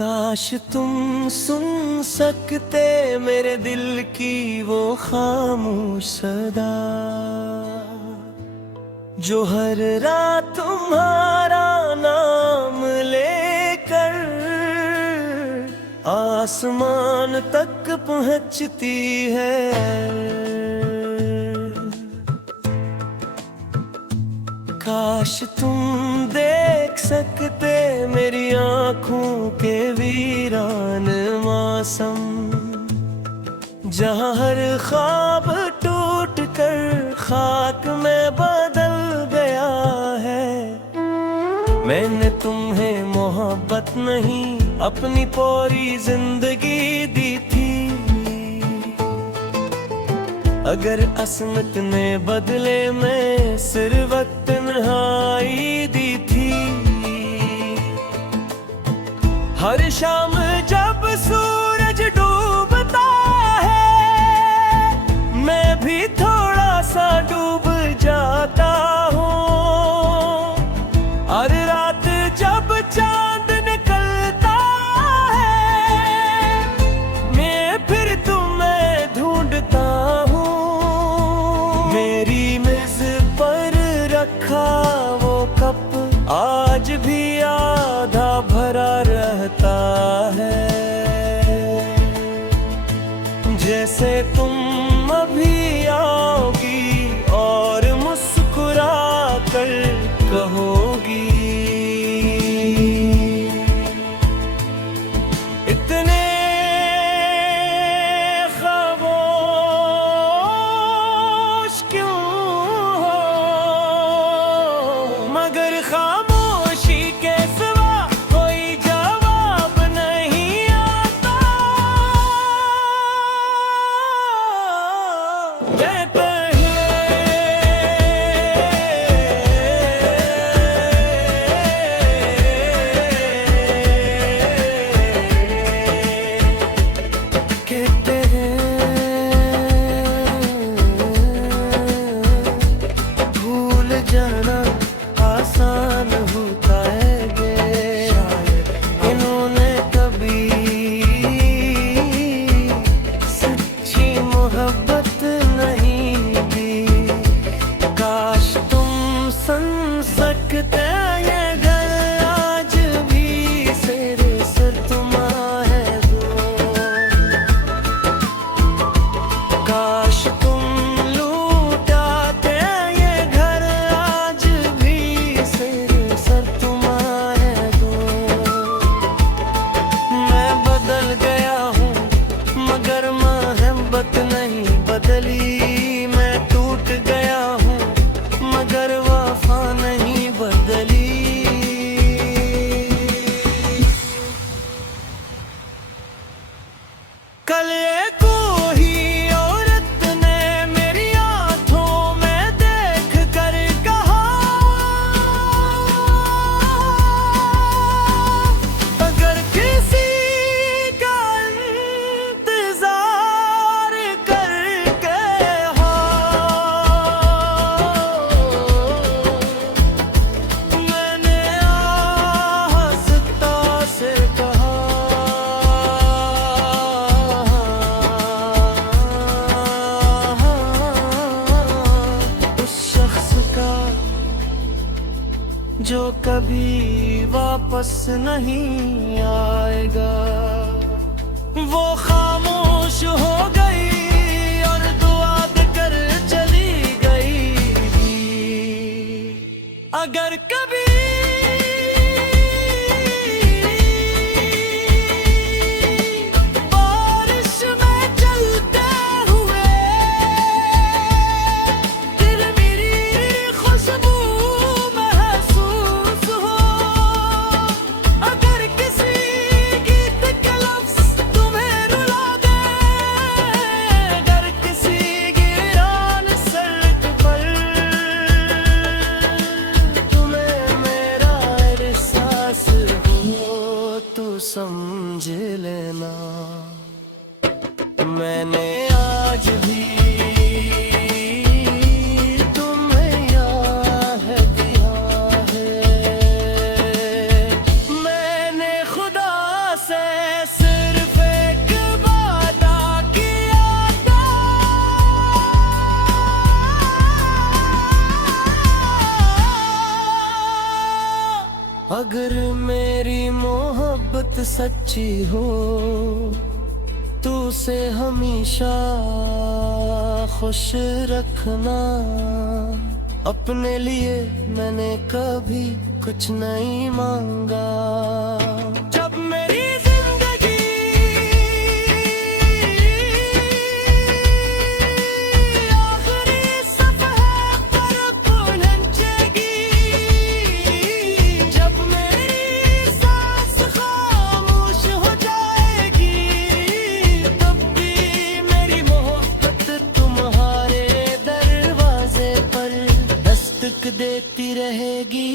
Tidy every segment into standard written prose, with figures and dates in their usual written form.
काश तुम सुन सकते मेरे दिल की वो खामोश सदा, जो हर रात तुम्हारा नाम लेकर आसमान तक पहुंचती है। काश तुम देख सकते मेरी आँखों के वीरान मौसम, जहाँ हर ख्वाब टूट कर खाक में बदल गया है। मैंने तुम्हें मोहब्बत नहीं अपनी पूरी जिंदगी दी थी, अगर असमत ने बदले में सिर्फ तन्हाई दी थी। हर शाम जब सूरज डूबता है मैं भी थोड़ा सा डूब जाता हूँ, हर रात जब चांद निकलता है मैं फिर तुम्हें ढूंढता हूँ। मेरी मेज पर रखा वो कप आज भी आधा भरा रहता है, जैसे तुम अभी आओगी और मुस्कुरा कर कहोगी, इतने मगर खामोशी के सिवा कोई जवाब नहीं आता। कहते हैं भूल जाना आसान होता है गे, इन्होंने कभी सच्ची मोहब्बत नहीं दी। काश तुम सुन सकते ये घर आज भी सिरे से तुम्हारे दो। काश तुम लूटाते ये घर आज भी सिरे सर तुम्हारे दो। मैं बदल गया हूँ मगर मोहब्बत नहीं बदली, मैं टूट गया हूँ मगर वफा नहीं बदली। कल कोई औरत ने मेरी आँखों में देख कर कहा, अगर किसी का इंतजार करके हो मैंने आस्था से कहा, उस शख्स का जो कभी वापस नहीं आएगा। वो खामोश हो गई और दुआ कर चली गई भी। अगर कभी बारिश में चलते हुए फिर मेरी खुशबू महसूस हो, अगर किसी गीत के लफ्ज़ तुम्हें रुला दे, अगर किसी वीरान सड़क पर तुम्हें मेरा एहसास हो तो समझ लेना। मैंने आज भी तुम्हें याद किया है, मैंने खुदा से मेरी मोहब्बत सच्ची हो तू से हमेशा खुश रखना। अपने लिए मैंने कभी कुछ नहीं मांगा। जब मेरी जिंदगी आखिरी सफ़र पर पहुंचेगी, जब मेरी सांस खामोश हो जाएगी, तब भी मेरी मोहब्बत तुम्हारे दरवाजे पर दस्तक देती रहेगी।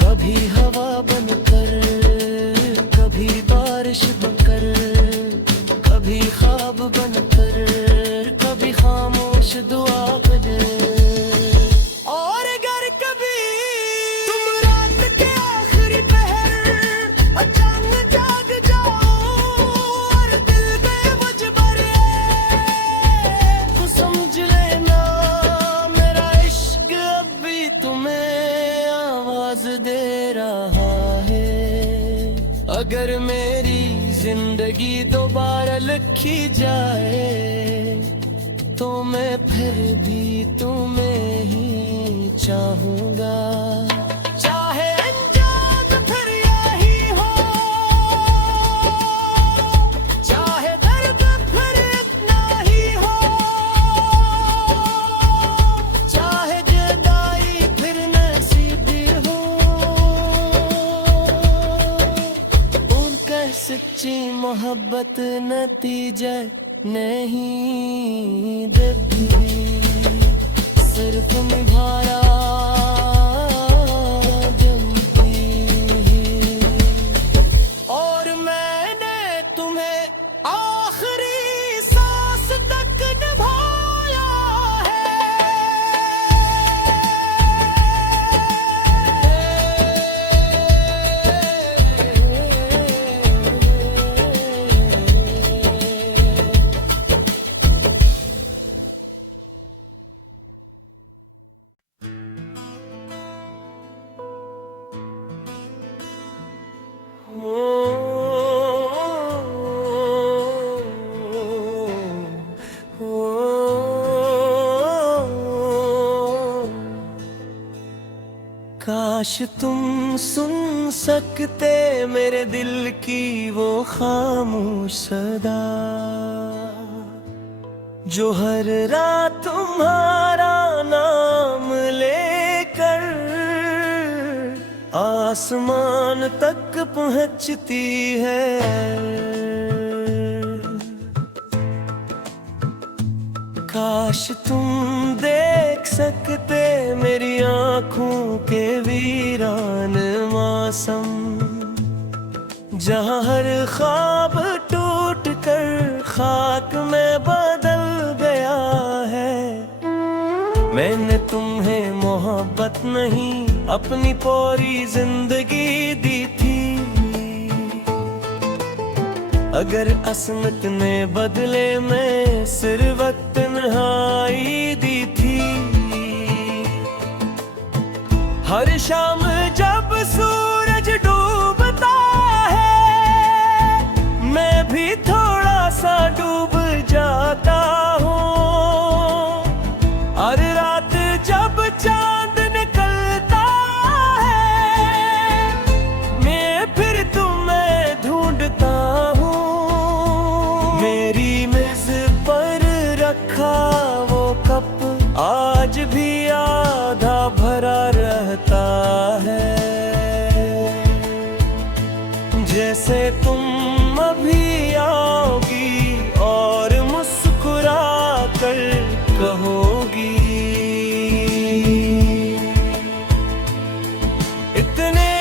कभी हवा बनकर, कभी बारिश बनकर, कभी ख्वाब बनकर, कभी खामोश दुआ कर। और अगर कभी तुम रात के आखिरी पहर अचानक जाग जाओ और दिल बेवजह भरे, तो समझ लेना मेरा इश्क अब भी तुम्हें आवाज दे रहा है। अगर मेरी जिंदगी दोबारा लिखी जाए तो मैं फिर भी तुम्हें ही चाहूंगा। चाहे अंजाम फिर यही हो, चाहे दर्द फिर इतना ही हो, चाहे जुदाई फिर नसीबी हो, और कह सच्ची मोहब्बत नतीजा नहीं देती, सिर्फ निभाया जमती। और मैंने तुम्हें आखिरी सांस तक निभाया काश तुम सुन सकते मेरे दिल की वो खामोश सदा, जो हर रात तुम्हारा नाम लेकर आसमान तक पहुंचती है। काश तुम देख सकते मेरी आँखों के वीरान मौसम, जहाँ हर ख्वाब टूट कर खाक में बदल गया है। मैंने तुम्हें मोहब्बत नहीं अपनी पूरी जिंदगी दी थी। अगर असमत ने बदले में सिर्फ तन्हाई दी थी। हर शाम जब सूरज डूबता है, मैं भी थोड़ा सा डूब जाता हूँ। हर रात जब चांद निकलता है, मैं फिर तुम्हें ढूंढता हूँ। मेरी मेज पर रखा वो कप आज भी आधा भरा रहता है। जैसे तुम अभी आओगी और मुस्कुरा कर कहोगी, इतने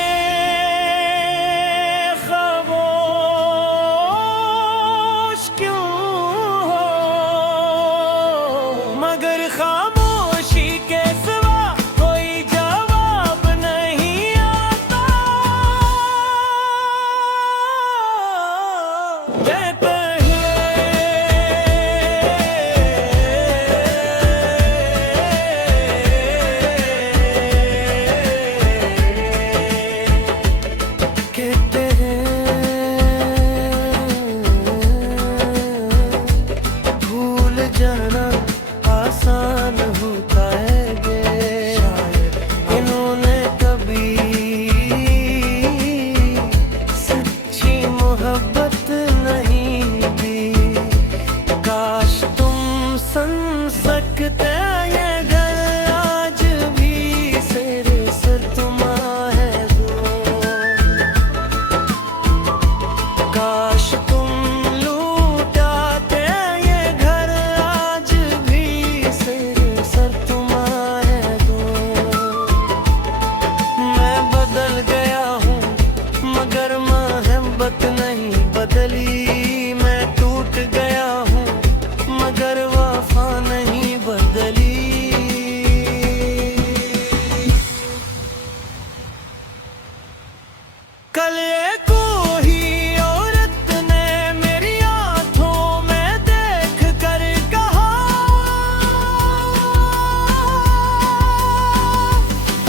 खामोश क्यों हो, मगर खामोशी के सिवा कोई जवाब नहीं आता। कल एक कोई औरत ने मेरी आंखों में देख कर कहा,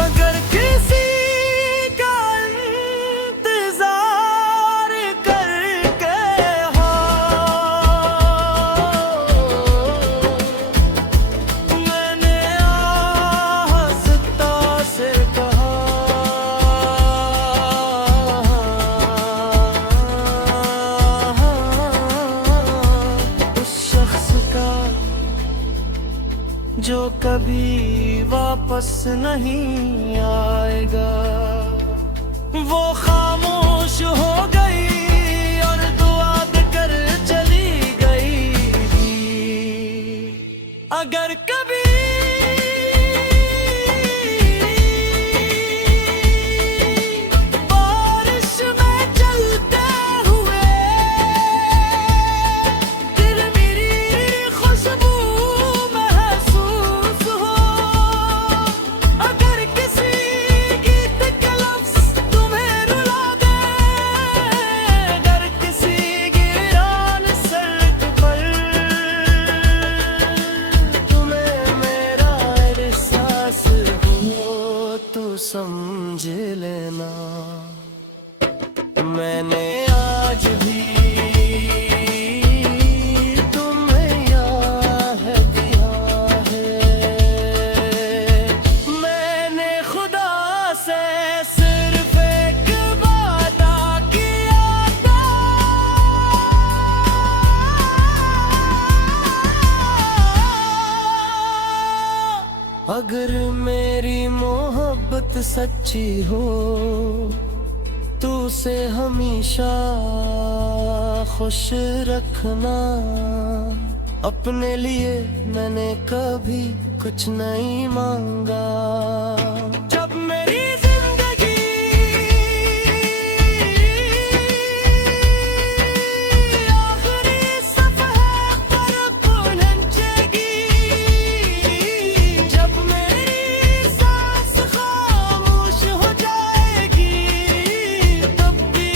अगर किसी का इंतजार करके हो, मैंने आहिस्ता से कहा, उस शख्स का जो कभी वापस नहीं आएगा, वो खामोश हो गई और दुआ कर चली गई। अगर कभी बारिश में चलते हुए दिल मेरी खुशबू महसूस हो, अगर किसी गीत के लफ्ज़ तुम्हें रुला दे, अगर किसी वीरान सड़क पर तुम्हें मेरा एहसास हो, तो समझ लेना मैंने आज भी तुम्हें याद दिया है। मैंने खुदा से सिर्फ एक वादा किया था, अगर मेरी मोहब्बत सच्ची हो तो उसे हमेशा खुश रखना। अपने लिए मैंने कभी कुछ नहीं मांगा। जब मेरी जिंदगी आखिरी सफ़े पर पहुंचेगी, जब मेरी सांस खामोश हो जाएगी, तब भी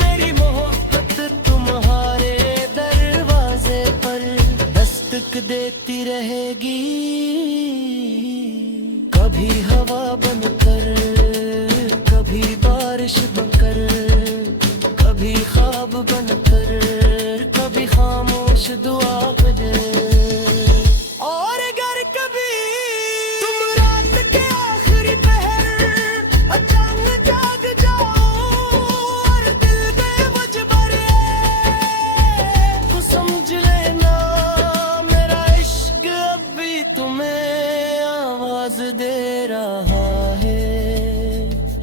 मेरी मोहब्बत तुम्हारे दरवाजे पर दस्तक देती रहेगी। कभी हवा बनकर, कभी बारिश बनकर, कभी ख्वाब बनकर, कभी खामोश दुआ बने। और अगर कभी तुम रात के आखिरी पहर अचानक जाग जाओ और दिल बेवजह भरे, तो समझ लेना मेरा इश्क अब भी तुम्हें आवाज दे रहा है।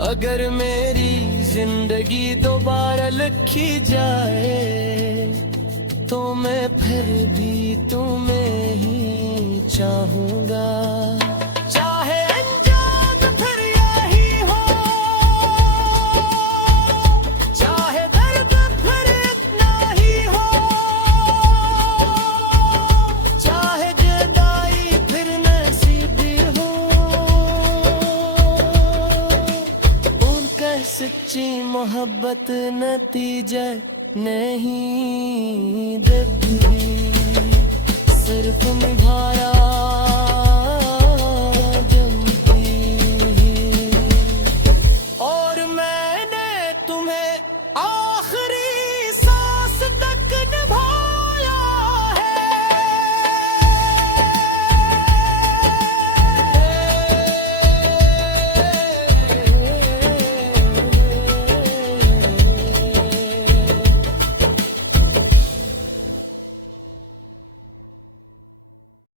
अगर मेरी जिंदगी दोबारा लिखी जाए तो मैं फिर भी तुम्हें ही चाहूंगा। चाहे अंजाम फिर यही हो, चाहे दर्द फिर इतना ही हो, चाहे जुदाई फिर नसीबी हो, उनका सच्ची मोहब्बत नतीजा नहीं देती, सिर्फ निभाया